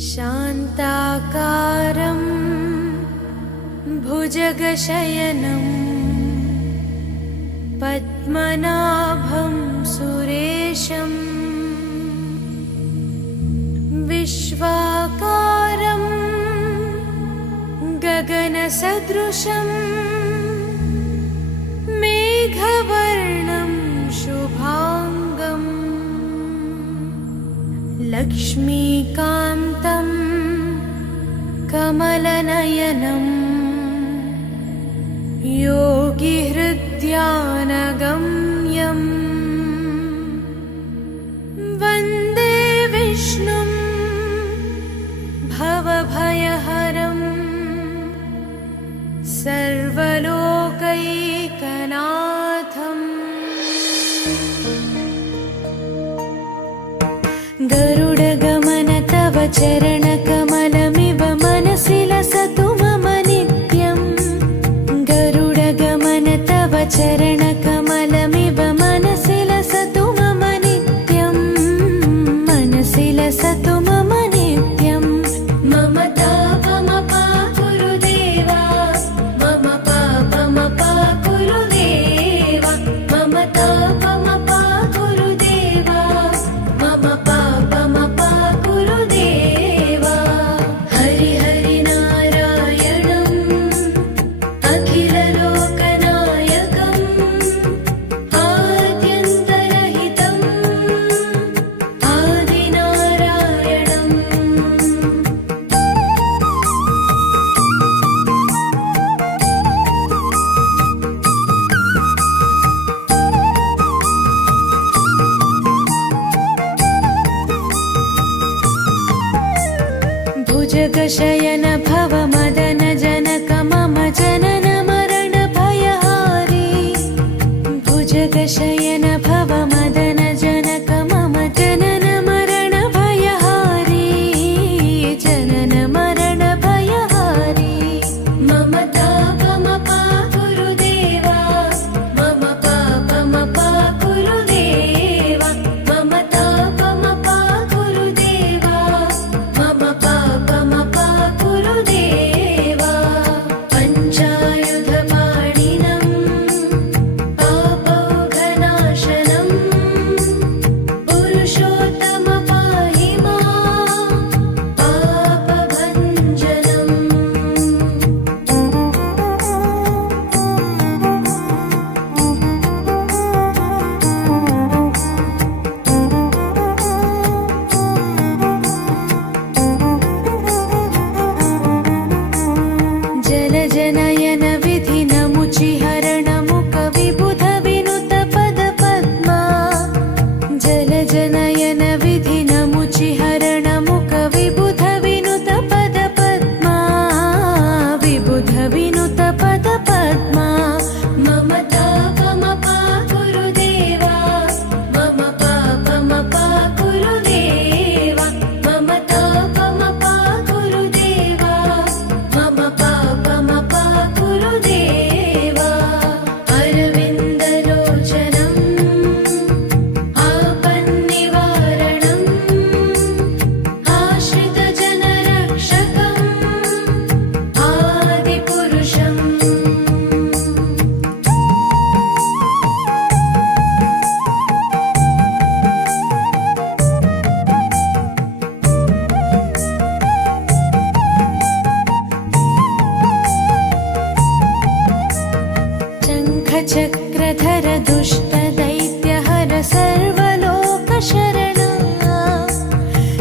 शान्ताकारं भुजगशयनं पद्मनाभं सुरेशं विश्वाकारं गगनसदृशं मेघवर्णं शुभांगं लक्ष्मीकान्तं कमलनयनं योगिहृद्यानगम्यं वन्दे विष्णुं भवभयहरं सर्वलोकैकनाथम्। गरुडगमन तव चरणकमलमिव मनसि लसतु मम नित्यम्। गरुडगमन तव चरणकमलमिव मनसि लसतु मम नित्यम्। मनसि लसतु मम नित्यम्। मम तापमपा गुरुदेवा, मम पापमपा गुरुदेवा, मम तापमपा गुरुदेवा, मम पापमपा गुरुदेवा। हरि हरि नारायणम् अखिललोकनायकम् आद्यन्तरहितम् आदिनारायणम्। भुजगशयन भव मदन जनक मम जनन मरण भयहारी। भुजगशयन भव मदन जनक मम जनन मरण भयहारी। जनन मरण भयहारी। मम तापमपा गुरुदेवा, मम पापमपा गुरुदेवा, मम तापमपा गुरुदेवा, मम पापमपा गुरुदेवा। पञ्चायुधपाणिनं पापौघनाशनं पुरुषोत्तम पाहि मां पापभञ्जनम्। जलजनयन विधिनमुचिहरणमुख विबुध विनुत पदपद्मा। जलजनयन विधिनमुचिहरणमुख विबुध विनुत पदपद्मा। विबुध विनुत पदपद्मा। मम तापमपा गुरुदेवा, मम पापमपा गुरुदेवा, मम तापमपा गुरुदेवा, मम पापमपा गुरुदेवा। अरविन्दलोचनम् आपन्निवारणम् आश्रितजनरक्षकम् आदिपुरुषम्। शङ्खचक्रधर दुष्टदैत्यहर सर्वलोकशरणा।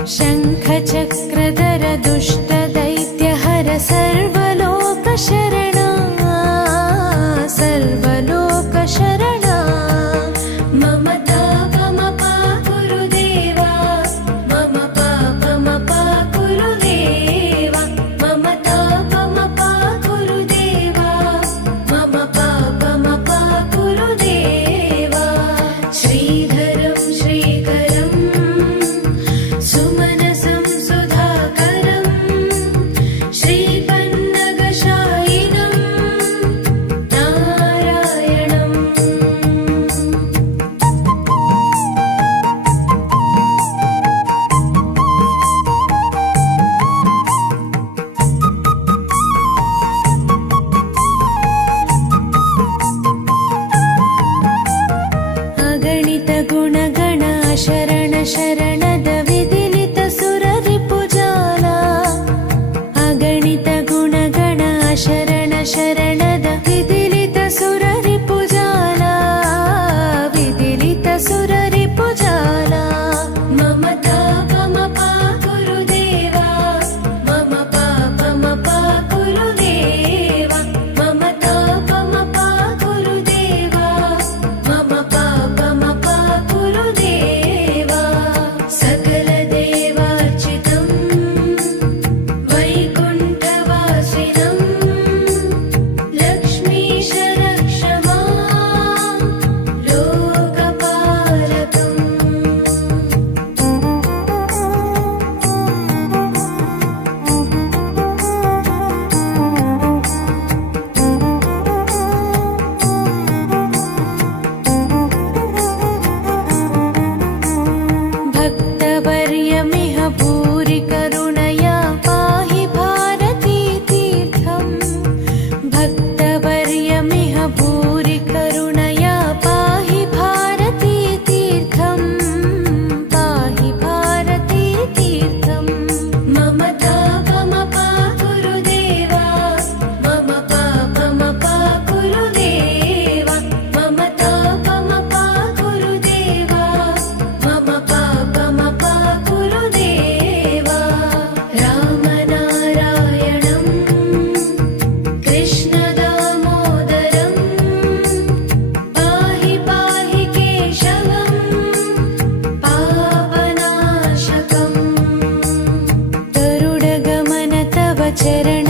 शङ्खचक्रधर दुष्टदैत्यहर सर्वलोकशरणा। सर्वलोकशरणा। मम तापमपा गुरुदेवा, मम पापमपा गुरुदेवा, मम तापमपा गुरुदेवा, मम पापमपा गुरुदेवा। कृष्णदामोदरम् पाहि पाहि केशवम् पापनाशकम् गरुडगमन तव चरण